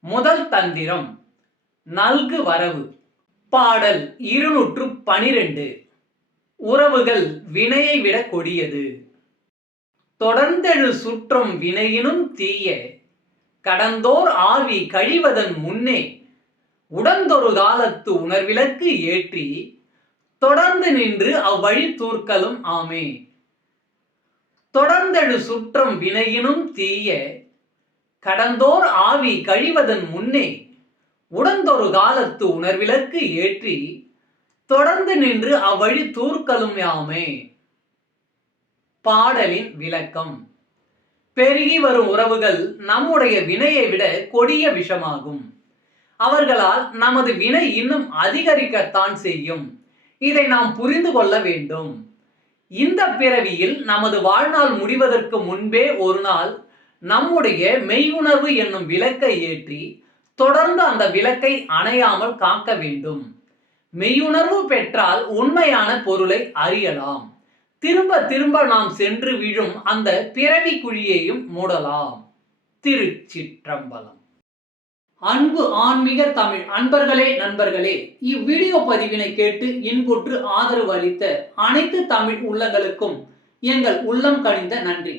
முதல் தந்திரம் நல்கு வரவு. பாடல் இருநூற்று பனிரெண்டு. உறவுகள் வினையை விட கொடியது. தொடர்ந்தெழு சுற்றம் வினையினும் தீய. கடந்தோர் ஆவி கழிவதன் முன்னே உடந்தொரு காலத்து உணர்விலக்கு ஏற்றி தொடர்ந்து நின்று அவ்வழி தூர்க்கலும் ஆமே. தொடர்ந்தெழு சுற்றம் வினையினும் தீய. கடந்தோர் ஆவி கழிவதன் முன்னே உடந்தொரு காலத்து உணர்விலக்கு ஏற்றி தொடர்ந்து நின்று அவ்வழி தூர்க்கலும் யாமே. பாடலின் விளக்கம். பெருகி வரும் உறவுகள் நம்முடைய வினையை விட கொடிய விஷமாகும். அவர்களால் நமது வினை இன்னும் அதிகரிக்கத்தான் செய்யும். இதை நாம் புரிந்து கொள்ள வேண்டும். இந்த பிறவியில் நமது வாழ்நாள் முடிவதற்கு முன்பே ஒரு நாள் நம்முடைய மெய்யுணர்வு என்னும் விளக்கை ஏற்றி தொடர்ந்து அந்த விளக்கை அணையாமல் காக்க வேண்டும். மெய்யுணர்வு பெற்றால் உண்மையான பொருளை அறியலாம். திரும்ப திரும்ப நாம் சென்று விழும் அந்த பிறவி குழியையும் மூடலாம். திருச்சிற்றம்பலம். அன்பு ஆன்மீக தமிழ் அன்பர்களே நண்பர்களே இவ்வீடியோ பதிவினை கேட்டு இன்புற்று ஆதரவு அளித்த அனைத்து தமிழ் உள்ளங்களுக்கும் எங்கள் உள்ளம் கணிந்த நன்றி.